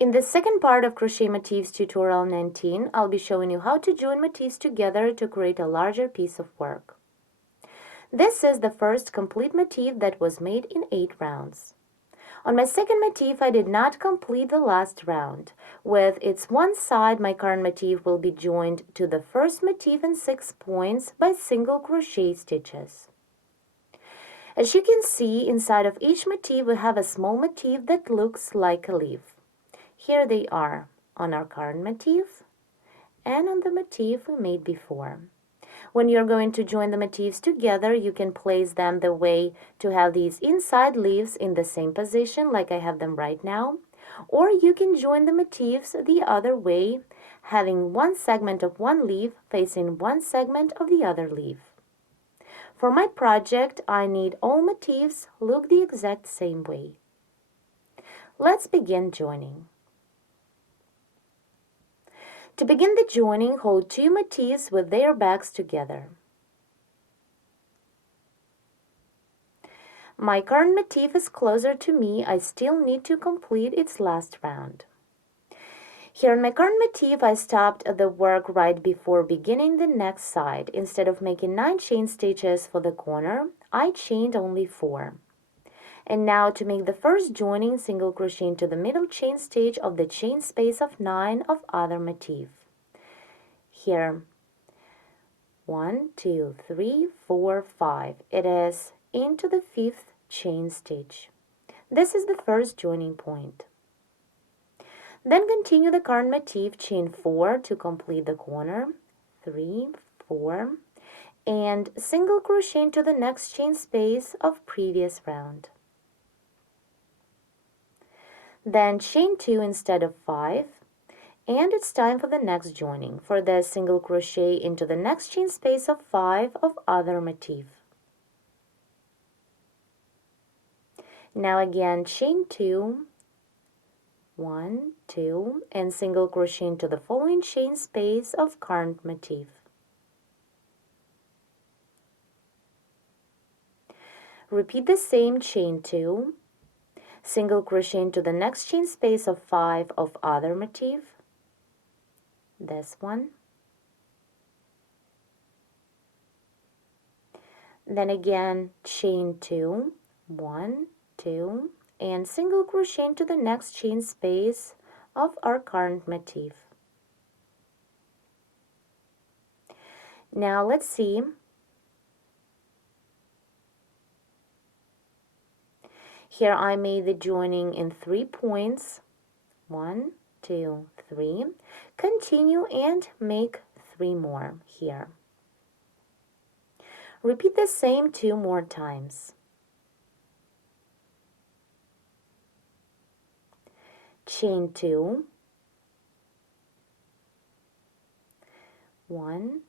In the second part of Crochet Motifs tutorial 19, I'll be showing you how to join motifs together to create a larger piece of work. This is the first complete motif that was made in 8 rounds. On my second motif, I did not complete the last round. With its one side, my current motif will be joined to the first motif in 6 points by single crochet stitches. As you can see, inside of each motif we have a small motif that looks like a leaf. Here they are on our current motif and on the motif we made before. When you're going to join the motifs together, you can place them the way to have these inside leaves in the same position like I have them right now, or you can join the motifs the other way, having one segment of one leaf facing one segment of the other leaf. For my project, I need all motifs look the exact same way. Let's begin joining. To begin the joining, hold 2 motifs with their backs together. My current motif is closer to me. I still need to complete its last round. Here on my current motif, I stopped the work right before beginning the next side. Instead of making 9 chain stitches for the corner, I chained only 4. And now to make the first joining, single crochet into the middle chain stitch of the chain space of 9 of other motif. Here, 1, 2, 3, 4, 5. It is into the 5th chain stitch. This is the first joining point. Then continue the current motif, chain 4 to complete the corner, 3, 4, and single crochet into the next chain space of previous round. Then chain 2 instead of 5, and it's time for the next joining. For this, single crochet into the next chain space of 5 of other motif. Now again, chain 2, 1, 2, and single crochet into the following chain space of current motif. Repeat the same, chain 2, single crochet into the next chain space of 5 of other motif, this one, then again chain 2, 1, 2, and single crochet into the next chain space of our current motif. Now let's see. Here I made the joining in 3 points, 1, 2, 3. Continue and make 3 more here. Repeat the same 2 more times. Chain 2, 1,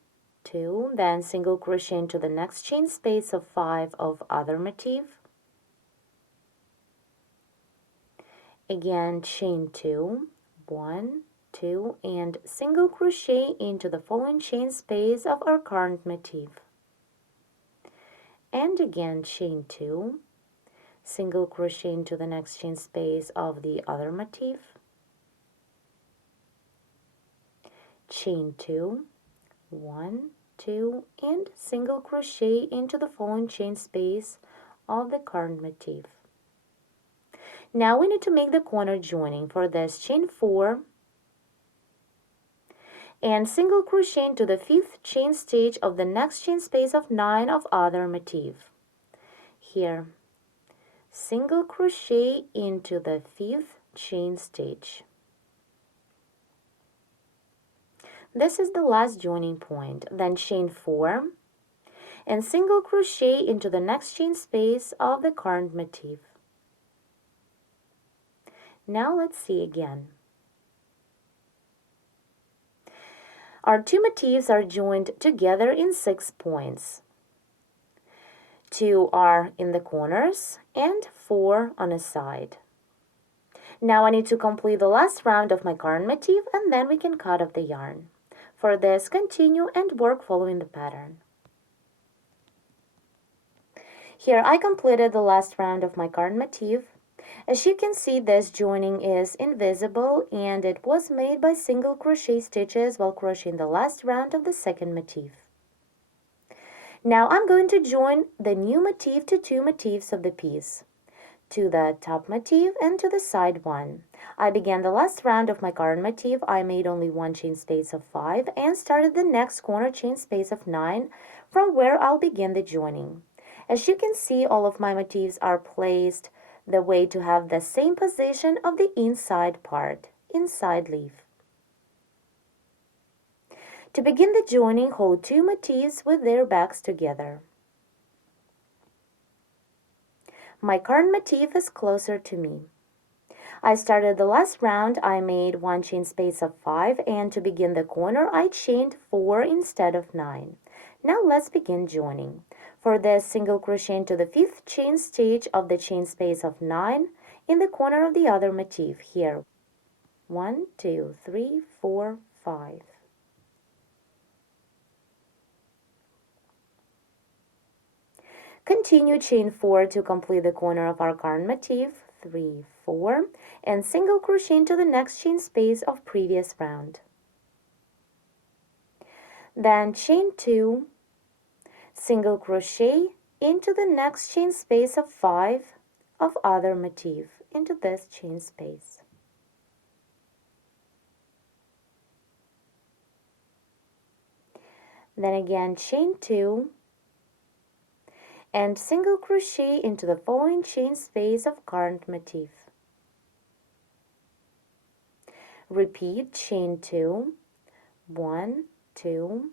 2, then single crochet into the next chain space of 5 of other motif. Again, chain 2, 1, 2, and single crochet into the following chain space of our current motif. And again, chain 2, single crochet into the next chain space of the other motif. Chain 2, 1, 2, and single crochet into the following chain space of the current motif. Now we need to make the corner joining. For this, chain 4 and single crochet into the 5th chain stitch of the next chain space of 9 of other motif. Here, single crochet into the 5th chain stitch. This is the last joining point. Then chain 4 and single crochet into the next chain space of the current motif. Now let's see again. Our 2 motifs are joined together in 6 points. 2 are in the corners and 4 on a side. Now I need to complete the last round of my current motif and then we can cut off the yarn. For this, continue and work following the pattern. Here I completed the last round of my current motif. As you can see, this joining is invisible and it was made by single crochet stitches while crocheting the last round of the second motif. Now I'm going to join the new motif to two motifs of the piece, to the top motif and to the side one. I began the last round of my current motif. I made only one chain space of 5 and started the next corner chain space of 9 from where I'll begin the joining. As you can see, all of my motifs are placed the way to have the same position of the inside part, inside leaf. To begin the joining, hold two motifs with their backs together. My current motif is closer to me. I started the last round, I made one chain space of 5, and to begin the corner I chained 4 instead of 9. Now let's begin joining. For this, single crochet into the 5th chain stitch of the chain space of 9 in the corner of the other motif here. 1, 2, 3, 4, 5. Continue chain 4 to complete the corner of our current motif, 3, 4, and single crochet into the next chain space of previous round. Then chain 2, single crochet into the next chain space of 5 of other motif, into this chain space. Then again chain 2, and single crochet into the following chain space of current motif. Repeat chain 2, 1, 2,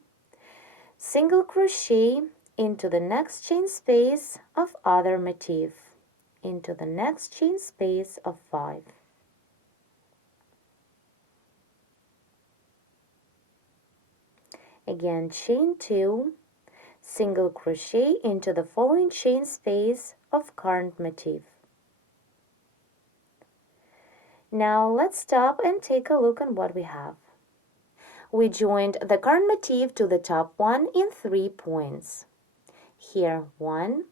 single crochet into the next chain space of other motif, into the next chain space of 5. Again chain 2, single crochet into the following chain space of current motif. Now let's stop and take a look at what we have. We joined the current motif to the top one in 3 points. Here 1,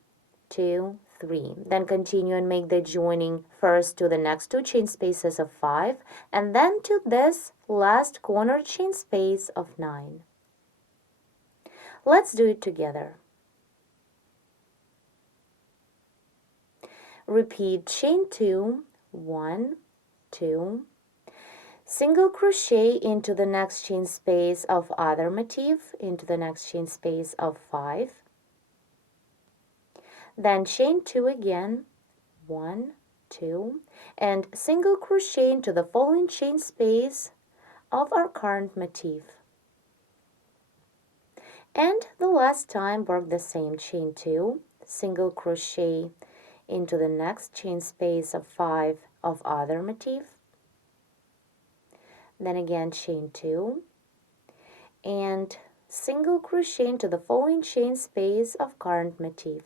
2, 3. Then continue and make the joining first to the next 2 chain spaces of 5 and then to this last corner chain space of 9. Let's do it together. Repeat chain 2, 1, 2, single crochet into the next chain space of other motif, into the next chain space of 5, then chain 2 again, 1, 2, and single crochet into the following chain space of our current motif. And the last time work the same, chain 2, single crochet into the next chain space of 5 of other motif, then again chain 2, and single crochet into the following chain space of current motif.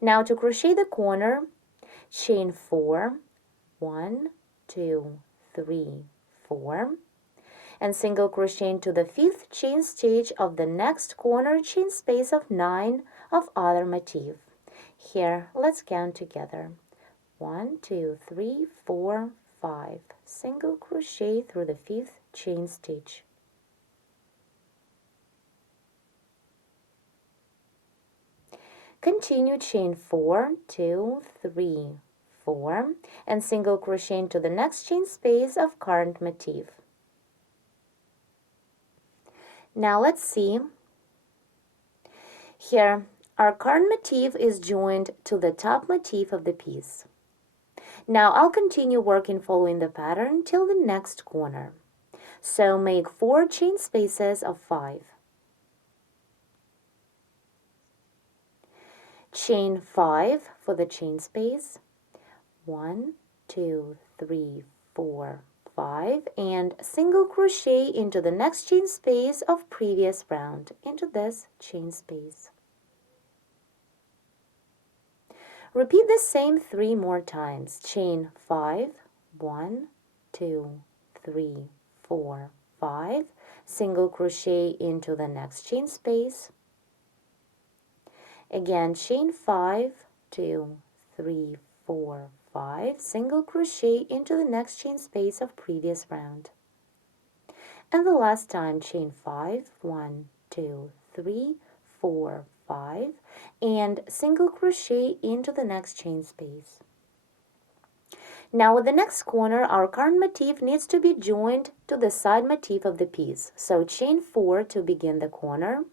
Now to crochet the corner, chain 4, 1, 2, 3, 4, and single crochet into the 5th chain stitch of the next corner chain space of 9 of other motif. Here, let's count together. 1, 2, 3, 4, 5. Single crochet through the 5th chain stitch. Continue chain 4, 2, 3, 4, and single crochet into the next chain space of current motif. Now let's see. Here, our current motif is joined to the top motif of the piece. Now I'll continue working following the pattern till the next corner. So make 4 chain spaces of 5. Chain 5 for the chain space. 1, 2, 3, 4, 5, and single crochet into the next chain space of previous round, into this chain space. Repeat the same 3 more times. Chain 5, 1, 2, 3, 4, 5, single crochet into the next chain space. Again, chain 5, 2, 3, 4, 5, single crochet into the next chain space of previous round. And the last time, chain 5, 1, 2, 3, 4, 5, and single crochet into the next chain space. Now with the next corner, our current motif needs to be joined to the side motif of the piece. So chain 4 to begin the corner.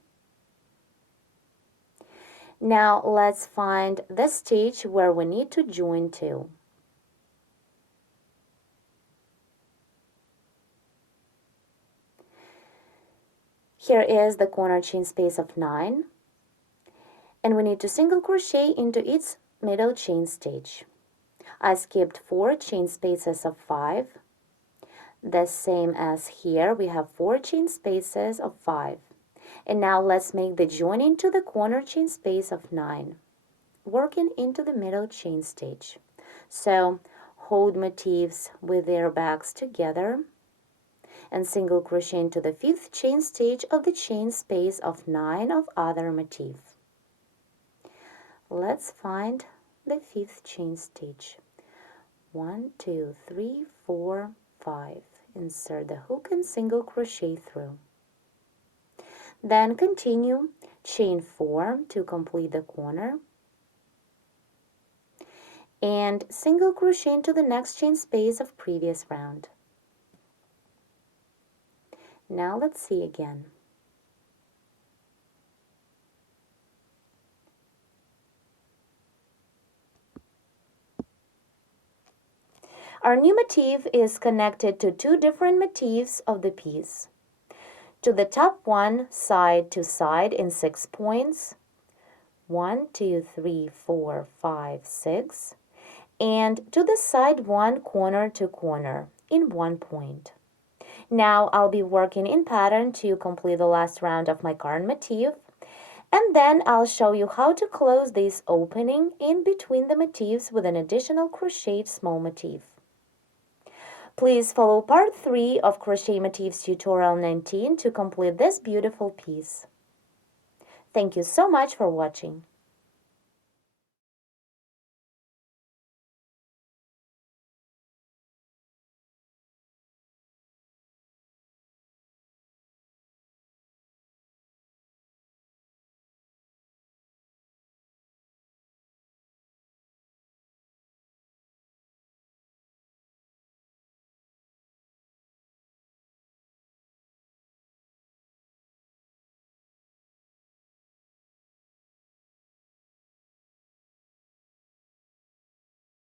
Now let's find the stitch where we need to join to. Here is the corner chain space of 9, and we need to single crochet into its middle chain stitch. I skipped 4 chain spaces of 5. The same as here, we have 4 chain spaces of 5. And now let's make the joining to the corner chain space of 9, working into the middle chain stitch. So hold motifs with their backs together and single crochet into the 5th chain stitch of the chain space of 9 of other motif. Let's find the 5th chain stitch. 1, 2, 3, 4, 5. Insert the hook and single crochet through. Then continue chain 4 to complete the corner and single crochet into the next chain space of previous round. Now let's see again. Our new motif is connected to 2 different motifs of the piece. To the top one, side to side in 6 points, 1, 2, 3, 4, 5, 6, and to the side one, corner to corner in 1 point. Now I'll be working in pattern to complete the last round of my current motif, and then I'll show you how to close this opening in between the motifs with an additional crocheted small motif. Please follow part 3 of Crochet Motifs tutorial 19 to complete this beautiful piece. Thank you so much for watching.